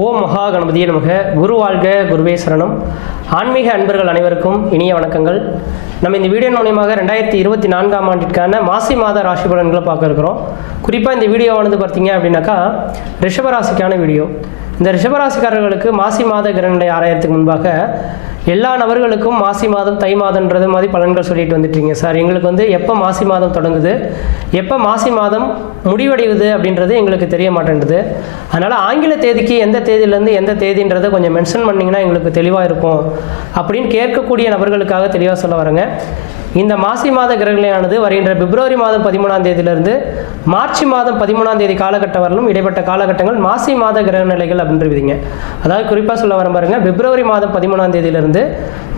ஓம் மகா கணபதியே நமக. குரு வாழ்க, குருவே சரணம். ஆன்மீக அன்பர்கள் அனைவருக்கும் இனிய வணக்கங்கள். நம்ம இந்த வீடியோ மூலமாக 2024ஆம் ஆண்டிற்கான மாசி மாத ராசி பலன்களை பார்க்க இருக்கிறோம். குறிப்பாக இந்த வீடியோவானது பார்த்தீங்க அப்படின்னாக்கா ரிஷபராசிக்கான வீடியோ. இந்த ரிஷபராசிக்காரர்களுக்கு மாசி மாத கிரகநிலை ஆராயத்துக்கு முன்பாக எல்லா நபர்களுக்கும் மாசி மாதம் தை மாதம்ன்றது மாதிரி பலன்கள் சொல்லிட்டு வந்துட்டீங்க சார். எங்களுக்கு எப்போ மாசி மாதம் தொடங்குது, எப்போ மாசி மாதம் முடிவடையுது அப்படின்றது எங்களுக்கு தெரிய மாட்டேங்குது. அதனால் ஆங்கில தேதிக்கு எந்த தேதியிலேருந்து எந்த தேதின்றதை கொஞ்சம் மென்ஷன் பண்ணிங்கன்னா எங்களுக்கு தெளிவாக இருக்கும் அப்படின்னு கேட்கக்கூடிய நபர்களுக்காக தெளிவாக சொல்ல வரேங்க. இந்த மாசி மாத கிரகநிலையானது வருகின்ற பிப்ரவரி மாதம் 13ஆம் தேதியிலிருந்து மார்ச் மாதம் 13ஆம் தேதி காலகட்டம் வரலும் இடைப்பட்ட காலகட்டங்கள் மாசி மாத கிரகநிலைகள் அப்படின்றீங்க. அதாவது குறிப்பாக சொல்ல வர பாருங்க, பிப்ரவரி மாதம் 13ஆம் தேதியிலிருந்து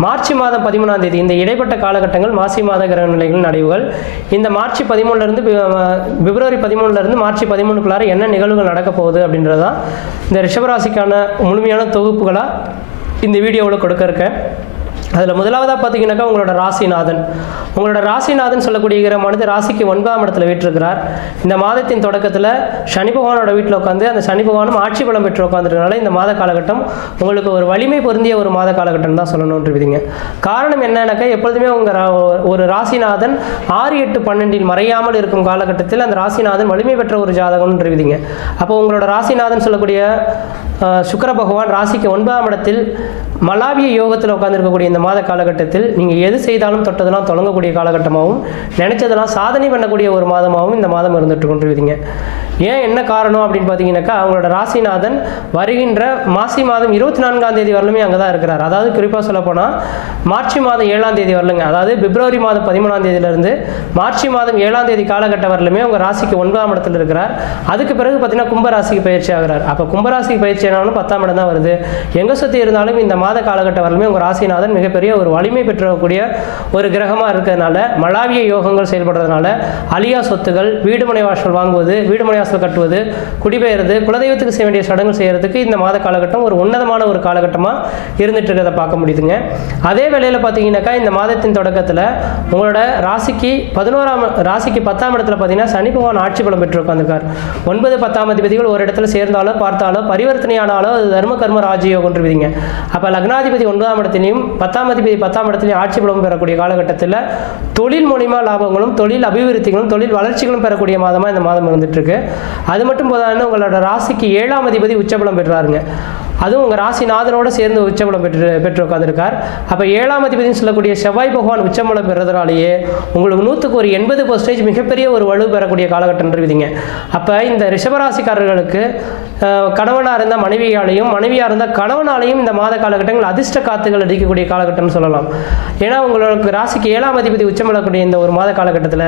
மார்ச் மாதம் 13ஆம் தேதி இந்த இடைப்பட்ட காலகட்டங்கள் மாசி மாத கிரகநிலைகள் நடைவுகள். இந்த மார்ச் 13லேருந்து பிப்ரவரி 13லேருந்து மார்ச் 13க்குள்ளார என்ன நிகழ்வுகள் நடக்க போகுது அப்படின்றதான் இந்த ரிஷபராசிக்கான முழுமையான தொகுப்புகளாக இந்த வீடியோவில் கொடுக்க இருக்கேன். அதில் முதலாவதாக பார்த்தீங்கன்னாக்கா உங்களோட ராசிநாதன் சொல்லக்கூடிய கிரகமானது ராசிக்கு 9ஆம் இடத்துல வீற்றிருக்கிறார். இந்த மாதத்தின் தொடக்கத்தில் சனி பகவானோட வீட்டில் உட்காந்து அந்த சனி பகவானும் ஆட்சி பலம் பெற்று உட்காந்துருக்கனால இந்த மாத காலகட்டம் உங்களுக்கு ஒரு வலிமை பொருந்திய ஒரு மாத காலகட்டம் தான் சொல்லணும்ன்றீங்க. காரணம் என்னன்னாக்கா எப்பொழுதுமே ஒரு ராசிநாதன் 6, 8, 12 மறையாமல் இருக்கும் காலகட்டத்தில் அந்த ராசிநாதன் வலிமை பெற்ற ஒரு ஜாதகம்ன்றீங்க. அப்போ உங்களோட ராசிநாதன் சொல்லக்கூடிய சுக்கிர பகவான் ராசிக்கு 9ஆம் இடத்தில் மலாவிய யோகத்தில் உட்காந்துருக்கக்கூடிய இந்த மாத காலகட்டத்தில் நீங்கள் எது செய்தாலும் தொட்டதெல்லாம் தொடங்கக்கூடிய காலகட்டமாகவும் நினைச்சதெல்லாம் சாதனை பண்ணக்கூடிய ஒரு மாதமாகவும் இந்த மாதம் இருந்துட்டு கொண்டிருக்கீங்க. ஏன் என்ன காரணம் அப்படின்னு பார்த்தீங்கன்னாக்கா அவங்களோட ராசிநாதன் வருகின்ற மாசி மாதம் 24ஆம் தேதி வரலுமே அங்கே தான் இருக்கிறார். அதாவது குறிப்பாக சொல்லப்போனால் மார்ச் மாதம் 7ஆம் தேதி வரலுங்க. அதாவது பிப்ரவரி மாதம் 13ஆம் தேதியிலிருந்து மார்ச் மாதம் 7ஆம் தேதி காலகட்டம் வரலுமே உங்கள் ராசிக்கு 9ஆம் இடத்துல இருக்கிறார். அதுக்கு பிறகு பார்த்தீங்கன்னா கும்பராசிக்கு பயிற்சி ஆகிறார். அப்போ கும்பராசிக்கு பயிற்சி ஆனாலும் 10ஆம் இடம் தான் வருது. எங்கே சுற்றி இருந்தாலும் இந்த மாத காலகட்டம் வரலுமே உங்கள் ராசிநாதன் மிகப்பெரிய ஒரு வலிமை பெற்றக்கூடிய ஒரு கிரகமாக இருக்கிறதுனால மலாவிய யோகங்கள் செயல்படுறதுனால அலியா சொத்துகள், வீடுமனை வாசல் வாங்குவது, வீடுமனை கட்டுவது, குடிபெயர்றது, குலதெய்வத்துக்கு செய்ய வேண்டிய சடங்கு செய்யறதுக்கு இந்த மாத காலகட்டம் ஒரு உன்னதமான ஒரு காலகட்டமாக இருந்துட்டு இருக்கிறத பார்க்க முடியுதுங்க. அதே வேளையில் பார்த்தீங்கன்னாக்கா இந்த மாதத்தின் தொடக்கத்தில் உங்களோட ராசிக்கு 10ஆம் இடத்துல பார்த்தீங்கன்னா சனி பகவான் ஆட்சி பலம் பெற்று உட்காந்துருக்கார். 9, 10ஆம் அதிபதிகள் ஒரு இடத்துல சேர்ந்தாலோ பார்த்தாலோ பரிவர்த்தனையானாலோ அது தர்ம கர்ம ராஜயோகம்ன்ற விதிங்க. அப்போ லக்னாதிபதி 9ஆம் இடத்திலையும் 10ஆம் அதிபதி 10ஆம் இடத்திலையும் ஆட்சி பலம் பெறக்கூடிய காலகட்டத்தில் தொழில் மூலியமா லாபங்களும் தொழில் அபிவிருத்திகளும் தொழில் வளர்ச்சிகளும் பெறக்கூடிய மாதமாக இந்த மாதம் இருந்துட்டு இருக்கு. அது மட்டும் போதாது, உங்களோட ராசிக்கு 7ஆம் அதிபதி உச்சபலம் பெற்றாருங்க. அதுவும் உங்கள் ராசிநாதனோடு சேர்ந்து உச்சபலம் பெற்று உட்காந்துருக்கார். அப்போ 7ஆம் அதிபதினு சொல்லக்கூடிய செவ்வாய் பகவான் உச்சபலம் பெறதுனாலேயே உங்களுக்கு 100க்கு ஒரு 80% மிகப்பெரிய ஒரு வலு பெறக்கூடிய காலகட்டம் இருக்குதுங்க. அப்போ இந்த ரிஷபராசிக்காரர்களுக்கு கணவனாக இருந்தால் மனைவியாலையும் மனைவியாக இருந்தால் கணவனாலையும் இந்த மாத காலகட்டங்கள் அதிர்ஷ்ட காத்துகள் அடிக்கக்கூடிய காலகட்டம்னு சொல்லலாம். ஏன்னா உங்களுக்கு ராசிக்கு 7ஆம் அதிபதி உச்சமலக்கூடிய இந்த ஒரு மாத காலகட்டத்தில்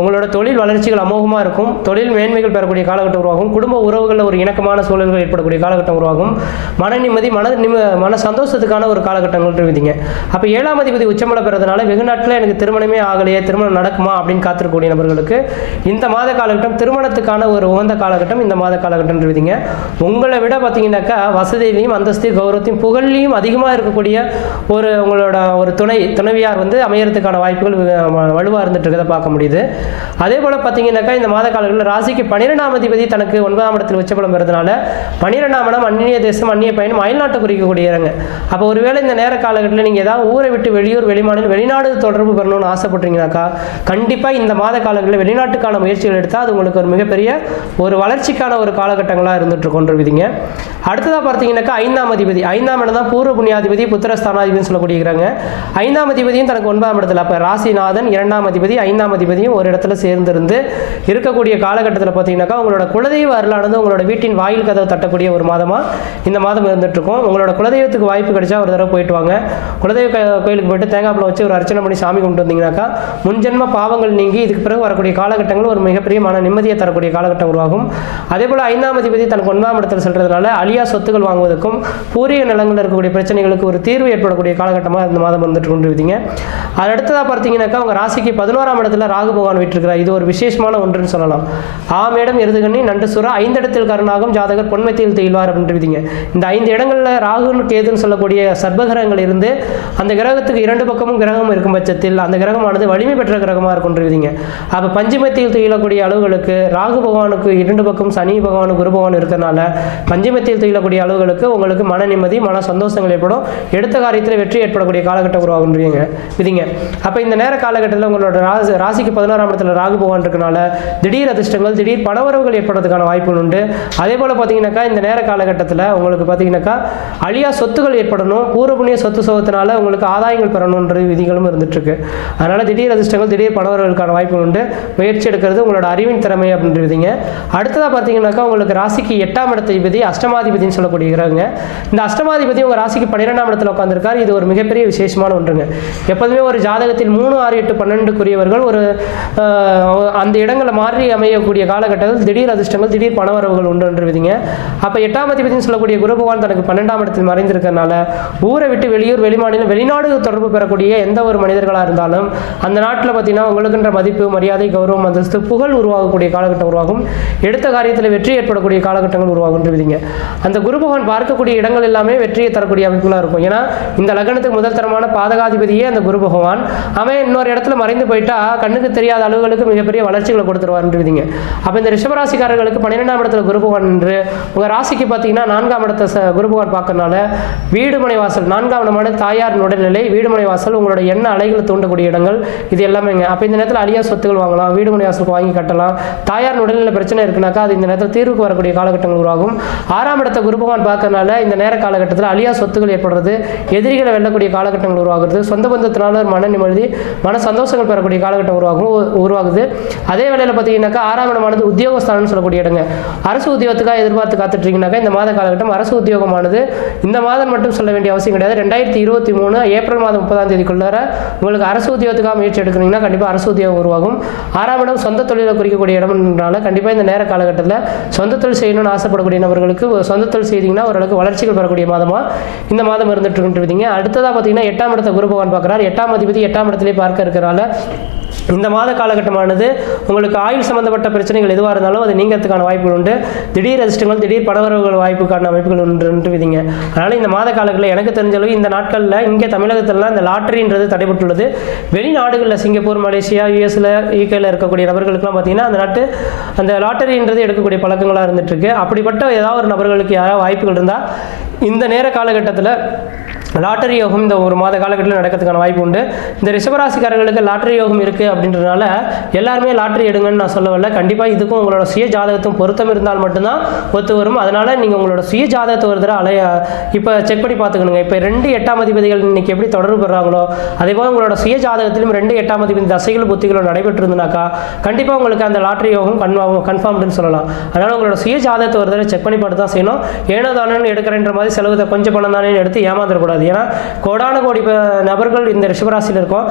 உங்களோட தொழில் வளர்ச்சிகள் அமோகமாக இருக்கும். தொழில் மேன்மைகள் பெறக்கூடிய காலகட்டம் உருவாகும். குடும்ப உறவுகளில் ஒரு இணக்கமான சூழல்கள் ஏற்படக்கூடிய காலகட்டம் உருவாகும். மன நிம்மதி மன சந்தோஷத்துக்கான ஒரு காலகட்டங்கள் இருக்குதுங்க. அப்போ 7ஆம் அதிபதி உச்சமலை பெறதுனால வெகு நாட்டில் எனக்கு திருமணமே ஆகலையே, திருமணம் நடக்குமா அப்படின்னு காத்திருக்கக்கூடிய நபர்களுக்கு இந்த மாத காலகட்டம் திருமணத்துக்கான ஒரு உகந்த காலகட்டம் இந்த மாத காலகட்டம் இருக்குதுங்க. உங்களை விட பார்த்தீங்கன்னாக்கா வசதியிலையும் அந்தஸ்து கௌரவத்தையும் புகழ்லையும் அதிகமாக இருக்கக்கூடிய உங்களோட ஒரு துணைவியார் அமையறதுக்கான வாய்ப்புகள் வலுவாக இருந்துட்டு இருக்கிறத பார்க்க முடியுது. அதே போல் பார்த்தீங்கன்னாக்கா இந்த மாத காலங்களில் ராசிக்கு 12ஆம் அதிபதி தனக்கு 9ஆம் இடத்தில் உச்சபலம் பெறதுனால 12ஆம் இடம் அந்நிய தேசம் அந்நிய பயணம் அயல்நாட்டை குறிக்கக்கூடியவங்க. அப்போ ஒருவேளை இந்த நேர காலகட்டத்தில் நீங்கள் ஏதாவது ஊரை விட்டு வெளியூர் வெளிமாநிலம் வெளிநாடு தொடர்பு பெறணும்னு ஆசைப்பட்டீங்கன்னாக்கா கண்டிப்பாக இந்த மாத காலங்களில் வெளிநாட்டுக்கான முயற்சிகள் எடுத்தால் அது உங்களுக்கு ஒரு மிகப்பெரிய ஒரு வளர்ச்சிக்கான ஒரு காலகட்டங்களாக இருந்துட்டு கொண்டிருக்குதுங்க. அடுத்ததாக பார்த்தீங்கன்னாக்கா 5ஆம் அதிபதி 5ஆம் இடம் தான் பூர்வ புண்ணியாதிபதி புத்திரஸ்தானாதிபதினு சொல்லக்கூடியகிறாங்க. 5ஆம் அதிபதியும் தனக்கு 9ஆம் இடத்துல அப்போ ராசிநாதன் 2ஆம் அதிபதி 5ஆம் அதிபதியும் ஒரு இடத்துல சேர்ந்திருந்து இருக்கக்கூடிய காலகட்டத்தில் பார்த்தீங்கன்னாக்கா உங்களோட குலதெய்வ அருளானது உங்களோட வீட்டின் வாயில் கதவை தட்டக்கூடிய ஒரு மாதமாக இந்த மாதம் இருந்துட்டு இருக்கும். உங்களோட குலதெய்வத்துக்கு வாய்ப்பு கிடைச்சா ஒரு தடவை போயிட்டு வாங்க. குலதெய்வ கோயிலுக்கு போயிட்டு தேங்காய்பழம் வச்சு ஒரு அர்ச்சனை பண்ணி சாமி கும்பிட்டு வந்தீங்கன்னாக்கா முன்ஜென்ம பாவங்கள் நீங்கி இதுக்கு பிறகு வரக்கூடிய காலகட்டங்கள் ஒரு மிகப்பெரிய மன நிம்மதியை தரக்கூடிய காலகட்டம் உருவாகும். அதே போல் 5ஆம் அதிபதி தனக்கு 9ஆம் இடத்துல செல்றதுனால அலியா சொத்துக்கள் வாங்குவதற்கும் பூர்வீக நிலங்களில் இருக்கக்கூடிய பிரச்சனைகளுக்கு ஒரு தீர்வு ஏற்படக்கூடிய காலகட்டமாக இந்த மாதம் வந்துட்டு கொண்டிருக்கீங்க. அது அடுத்ததாக பார்த்தீங்கன்னாக்கா உங்கள் ராசிக்கு 11ஆம் இடத்துல ராகு பகவான் வீட்டிருக்கிறார். இது ஒரு விசேஷமான ஒன்றுன்னு சொல்லலாம். ஆமேடம் எருதுகண்ணி நண்டு சுறா 5 இடத்தில் கருணாகும் ஜாதகர் பொன்மத்தியில் தெயில்வார் அப்படின்றீங்க. இந்த 5 இடங்களில் ராகுன்னு கேதுன்னு சொல்லக்கூடிய சர்பகிரகங்கள் இருந்து அந்த கிரகத்துக்கு 2 பக்கமும் கிரகம் இருக்கும் பட்சத்தில் அந்த கிரகமானது வலிமை பெற்ற கிரகமாக இருக்குன்றீங்க. அப்போ பஞ்சமத்தில் துயிலக்கூடிய அளவுகளுக்கு ராகு பகவானுக்கு 2 பக்கம் சனி பகவான் குரு பகவான் இருக்கிறதுனால பஞ்சமத்தில் துயிலக்கூடிய அளவுகளுக்கு உங்களுக்கு மன நிம்மதி மன சந்தோஷங்கள் ஏற்படும். எடுத்த காரியத்தில் வெற்றி ஏற்படக்கூடிய காலகட்டம் உருவாகுன்றீங்க விதிங்க. அப்போ இந்த நேர காலகட்டத்தில் உங்களோட ராசிக்கு 11ஆம் இடத்துல ராகு பகவான் இருக்கனால திடீர் அதிர்ஷ்டங்கள் திடீர் பணவரவுகள் ஏற்படுறதுக்கான வாய்ப்புகள் உண்டு. அதே போல் பார்த்தீங்கன்னாக்கா இந்த நேர காலகட்டத்தில் உங்களுக்கு பார்த்தீங்கன்னாக்கா அழியா சொத்துகள் ஏற்படணும். பூர்வபுண்ணிய சொத்து சோகத்தினால உங்களுக்கு ஆதாயங்கள் பெறணுன்ற விதிகளும் இருந்துட்டு இருக்கு. அதனால திடீர் அதிர்ஷ்டங்கள் திடீர் பணவரவுகளுக்கான வாய்ப்புகள் உண்டு. முயற்சி எடுக்கிறது உங்களோட அறிவின் திறமை அப்படின்ற விதிங்க. அடுத்ததாக பார்த்தீங்கன்னாக்கா உங்களுக்கு ராசிக்கு 8ஆம் இடத்திபதி அஷ்டமாதிபதினு சொல்லக்கூடிய கிரகங்க. இந்த அஷ்டமாதிபதி உங்கள் ராசிக்கு 12ஆம் இடத்துல உட்காந்துருக்காரு. இது ஒரு மிகப்பெரிய விசேஷமான ஒன்றுங்க. எப்போதுமே ஒரு ஜாதகத்தில் 3, 6, 8, 12 ஒரு அந்த இடங்களை மாறி அமையக்கூடிய காலகட்டத்தில் திடீர் அதிர்ஷ்டங்கள் திடீர் பணவரவுகள் உண்டு என்று விதிங்க. அப்போ 8ஆம் அதிபதினு சொல்லக்கூடிய குரு பகவான் தனக்கு 12ஆம் இடத்தில் மறைந்திருக்கிறதுனால ஊரை விட்டு வெளியூர் வெளிமாநிலம் வெளிநாடு தொடர்பு பெறக்கூடிய எந்த ஒரு மனிதர்களாக இருந்தாலும் அந்த நாட்டில் பார்த்தீங்கன்னா உங்களுக்குன்ற மதிப்பு மரியாதை கௌரவம் அந்தஸ்து புகழ் உருவாகக்கூடிய காலகட்டம் உருவாகும். எடுத்த காரியத்தில் வெற்றி ஏற்படக்கூடிய காலகட்டங்கள் உருவாகும் என்று விதிங்க. அந்த குரு பகவான் பார்க்கக்கூடிய இடங்கள் எல்லாமே வெற்றியை தரக்கூடிய அமைப்புகளாக இருக்கும். ஏன்னா இந்த லக்னத்துக்கு முதல் தரமான பாதகாதிபதியே அந்த குரு பகவான். அவன் இன்னொரு இடத்துல மறைந்து போயிட்டா கண்ணுக்கு தெரியாத அளவுகளுக்கு மிகப்பெரிய வளர்ச்சிகளை கொடுத்துருவார் என்று விதிங்க. அப்போ இந்த ரிஷபராசிக்காரர்களுக்கு 12ஆம் இடத்துல குரு பகவான் என்று உங்கள் ராசிக்கு பார்த்தீங்கன்னா 4ஆம் இடத்தை குரு பகவான் பார்க்கறனால வீடுமனை வாசல் 4ஆம் இடமான தாயார் உடல்நிலை வீடுமனை வாசல் உங்களோட எண்ண அலைகளை தூண்டக்கூடிய இடங்கள் இது எல்லாமேங்க. அப்போ இந்த நேரத்தில் அழியா சொத்துக்கள் வாங்கலாம், வீடுமனை வாசலுக்கு வாங்கி கட்டலாம். தாயார் உடல்நிலை பிரச்சனை இருக்குனாக்கா அது இந்த நேரத்தில் தீர்வுக்கு வரக்கூடிய காலகட்டங்கள் உருவாகும். 6ஆம் இடத்தை குரு பகவான் பார்க்கறனால இந்த நேர காலகட்டத்தில் அழியா சொத்துக்கள் ஏற்படுறது, எதிரிகளை வெல்லக்கூடிய காலகட்டங்கள் உருவாகுது, சொந்த பந்தத்தினால மன நிம்மதி மன சந்தோஷங்கள் பெறக்கூடிய காலகட்டம் உருவாகுது. அதே வேளையில் பார்த்தீங்கன்னாக்கா 6ஆம் இடமானது உத்தியோகஸ்தானம்னு சொல்லக்கூடிய இடங்க. அரசு உத்தியோகத்துக்காக எதிர்பார்த்து காத்துட்ருக்கீங்கன்னாக்கா இந்த மாத காலகட்டம் அரசு உத்தியோகமானது இந்த மாதம் மட்டும் சொல்ல வேண்டிய அவசியம் கிடையாது. 2023 ஏப்ரல் மாதம் 30ஆம் தேதிக்குள்ளார உங்களுக்கு அரசு உத்தியோகத்துக்காக முயற்சி எடுக்கிறீங்கன்னா கண்டிப்பாக அரசு உத்தியோகம் உருவாகும். 6ஆம் இடம் சொந்த தொழிலை குறிக்கக்கூடிய இடம்னால கண்டிப்பாக இந்த நேர காலகட்டத்தில் சொந்த தொழில் செய்யணும்னு ஆசைப்படக்கூடிய நபர்களுக்கு சொந்த தொழில் செய்தீங்கன்னா ஓரளவுக்கு வளர்ச்சிகள் பெறக்கூடிய மாதமாக இந்த மாதம் இருந்துட்டு இருக்குன்றீங்க. அடுத்ததாக பார்த்தீங்கன்னா 8ஆம் இடத்தை குரு பகவான் பார்க்குறாரு. 8ஆம் அதிபதி 8ஆம் இடத்திலே பார்க்க இருக்கிறனால இந்த மாத காலகட்டமானது உங்களுக்கு ஆயுள் சம்பந்தப்பட்ட பிரச்சனைகள் எதுவாக இருந்தாலும் அது நீங்கிறதுக்கான வாய்ப்புகள் உண்டு. திடீர் அதிர்ஷ்டங்கள் திடீர் பணவரவுகள் வாய்ப்புக்கான அமைப்புகள் உண்டு விதிங்க. அதனால் இந்த மாத காலங்களில் எனக்கு தெரிஞ்சளவு இந்த நாட்களில் இங்கே தமிழகத்திலலாம் இந்த லாட்டரின்றது தடைபட்டுள்ளது. வெளிநாடுகளில் சிங்கப்பூர் மலேசியா யூஎஸில் யூகேல இருக்கக்கூடிய நபர்களுக்கெல்லாம் பார்த்தீங்கன்னா அந்த நாட்டு அந்த லாட்டரின்றது எடுக்கக்கூடிய பழக்கங்களாக இருந்துட்டு இருக்கு. அப்படிப்பட்ட ஏதாவது ஒரு நபர்களுக்கு யாராவது வாய்ப்புகள் இருந்தால் இந்த நேர காலகட்டத்தில் லாட்டரி யோகம் இந்த ஒரு மாத காலகட்டத்தில் நடக்கிறதுக்கான வாய்ப்பு உண்டு. இந்த ரிஷபராசிக்காரர்களுக்கு லாட்டரி யோகம் இருக்குது அப்படின்றதுனால எல்லாருமே லாட்டரி எடுங்கன்னு நான் சொல்லவில்லை. கண்டிப்பாக இதுக்கும் உங்களோட சுய ஜாதகத்தும் பொருத்தம் இருந்தால் மட்டும்தான் ஒத்து வரும். அதனால் நீங்கள் உங்களோட சுய ஜாதகத்தை ஒரு தடவை இப்போ செக் பண்ணி பார்த்துக்கணுங்க. இப்போ 2 8ஆம் அதிபதிகள் இன்னைக்கு எப்படி தொடர்பு பெறாங்களோ அதே போல் உங்களோட சுய ஜாதகத்திலும் 2 8ஆம் அதிபதி தசைகளும் புத்திகளும் நடைபெற்றிருந்தாக்கா கண்டிப்பாக உங்களுக்கு அந்த லாட்டரி யோகம் கன்ஃபார்ம்டுன்னு சொல்லலாம். அதனால் உங்களோட சுய ஜாதகத்தை ஒரு தடவை செக் பண்ணி பார்த்து தான் செய்யணும். ஏனோ தானே எடுக்கிறன்ற மாதிரி செலவு கொஞ்சம் பணம் தானே எடுத்து ஏமாந்துடக்கூடாது. ஏன்னா கோடான கோடி நபர்கள் இந்த ரிஷபராசியில் இருக்கும்.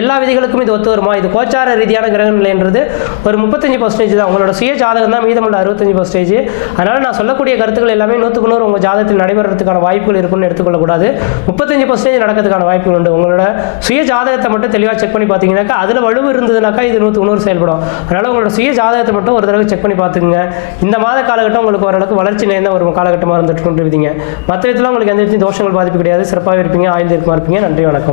எல்லா விதிகளுக்கும் இது ஒத்து வருமா? இது கோச்சார ரீதியான கிரக நிலைன்றது ஒரு 35% தான். உங்களோட சுய ஜாதகம் தான் மீதமுள்ள 65%. அதனால் நான் சொல்லக்கூடிய கருத்துக்கள் எல்லாமே 100க்கு 100 உங்கள் ஜாதகத்தில் நடைபெறதுக்கான வாய்ப்புகள் இருக்குன்னு எடுத்துக்கொள்ளக்கூடாது. 35% நடக்கிறதுக்கான வாய்ப்புகள் உண்டு. உங்களோட சுய ஜாதகத்தை மட்டும் தெளிவாக செக் பண்ணி பார்த்தீங்கன்னாக்கா அதில் வலுவு இருந்ததுனாக்கா இது 100க்கு 100 செயல்படும். அதனால் உங்களோட சுய ஜாதகத்தை மட்டும் ஒரு தடவை செக் பண்ணி பார்த்துக்குங்க. இந்த மாத காலகட்டம் உங்களுக்கு ஓரளவுக்கு வளர்ச்சி நிறைந்த ஒரு காலகட்டமாக இருந்துட்டு கொண்டு விதிங்க. மற்ற விதத்தில் உங்களுக்கு எந்த விதத்தையும் தோஷங்கள் பாதிப்பு கிடையாது. சிறப்பாக இருப்பீங்க, ஆயுள் இருக்குமா இருப்பீங்க. நன்றி, வணக்கம்.